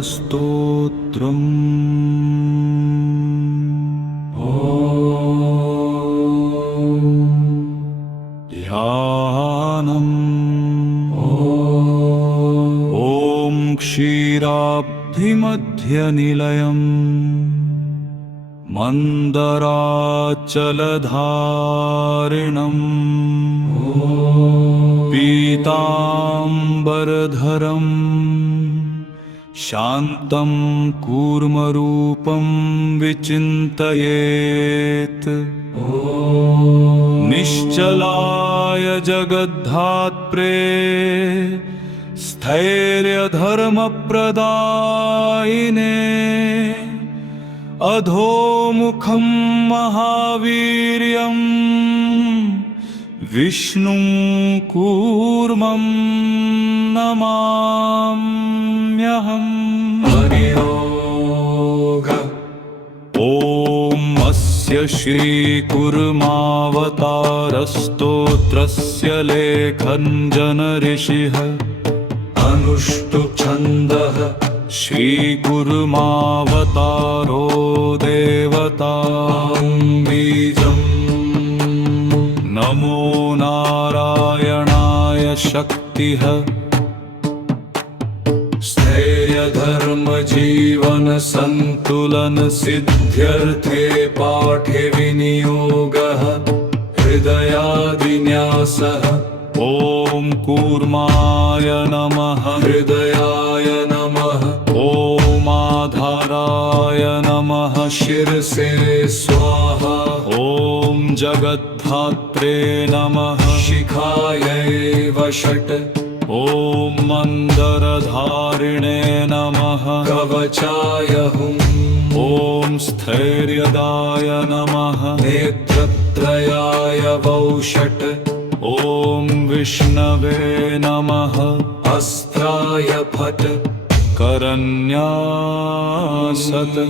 स्तोत्रम्। ध्यानम्। ॐ क्षीराब्धिमध्यनिलयम् मन्दराचलधारिणम् पीताम्बरधरम् शान्तं कूर्मरूपं विचिन्तयेत्। निश्चलाय जगद्धात्रे स्थैर्यधर्मप्रदायिने अधोमुखं महावीर्यं विष्णुं कूर्मं नमाम्यहम्। हरियोग। ॐ अस्य श्रीकूर्मावतारस्तोत्रस्य लेखञ्जनऋषिः अनुष्टुप्-छन्दः। श्रीकूर्मावतारो देवता बीजम्। नमो नारायणाय शक्तिः। स्थैर्यधर्मजीवन सन्तुलन सिद्ध्यर्थे पाठे विनियोगः हृदयादिन्यासः। ॐ कूर्माय नमः। हृदयाय नमः। ॐ आधाराय नमः। शिरसे स्वाहा। ॐ जगद्धात्रे नमः। शिखायै वषट्। ॐ मन्दरधारिणे नमः। कवचाय हुम्। ॐ स्थैर्यदाय नमः। नेत्रत्रयाय वौषट्। ॐ विष्णवे नमः। अस्त्राय फट्। करन्यासत्। ॐ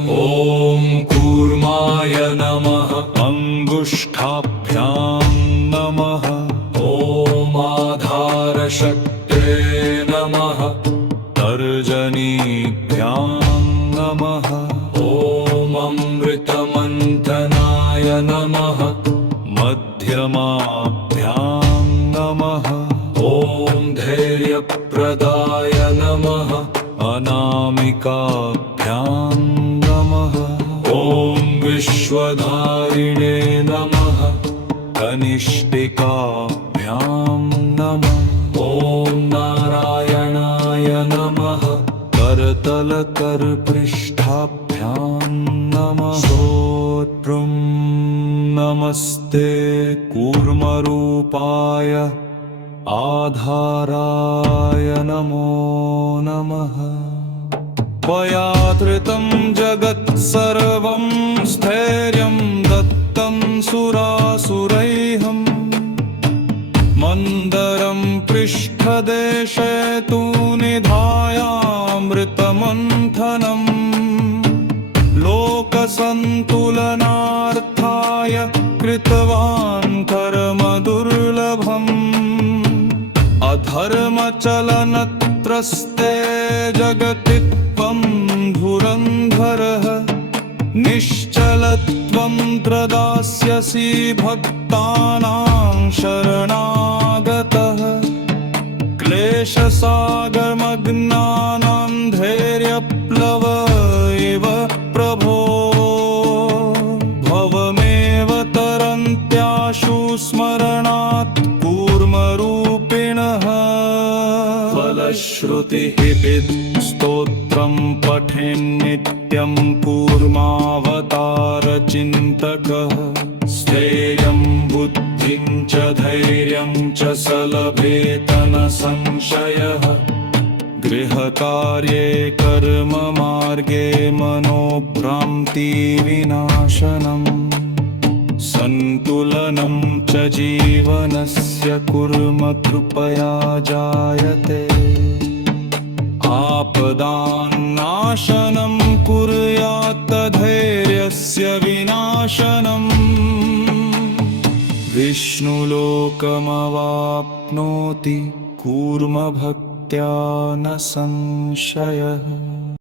कूर्माय नमः। अङ्गुष्ठाभ्यां नमः। ॐ आधारशक्ते नमः। तर्जनीभ्यां नमः। ॐ अमृतमन्थनाय नमः। मध्यमाभ्यां नमः। ॐ धैर्यप्रदाय नमः। अनामिकाभ्यां नमः। ॐ विश्वधारिणे नमः। कनिष्ठिकाभ्यां नमः। ॐ नारायणाय नमः। करतलकरपृष्ठाभ्यां नमः। स्तोत्रम्। नमस्ते कूर्मरूपाय आधाराय नमो नमः। त्वया धृतं जगत् सर्वं स्थैर्यं दत्तं सुरासुरैः। मन्दरं पृष्ठदेशे तु निधायामृतमन्थनम्। लोकसन्तुलनार्थाय कृतवान् कर्मदुर्लभम्। अधर्मचलनत्रस्ते जगति त्वं धुरन्धरः। निश्चलत्वं प्रदास्यसि भक्तानां शरणागतः। क्लेशसागरमग्नानां धैर्यप्लव इव प्रभो। भवमेव तरन्त्याशु स्मरणात् कूर्मरूपिणः। फलश्रुतिः स्तोत्रं पठेन्नित्यं कूर्मावतारचिन्तकः। स्थैर्यं बुद्धिं च धैर्यं च सलभेत न संशयः। गृहकार्ये कर्ममार्गे मनोभ्रान्तिविनाशनम्। सन्तुलनं च जीवनस्य कुर्म कृपया जायते। आपदान्नाशनं कुर्यात् धैर्यस्य विनाशनम्। विष्णुलोकमवाप्नोति कूर्मभक्त्या न संशयः।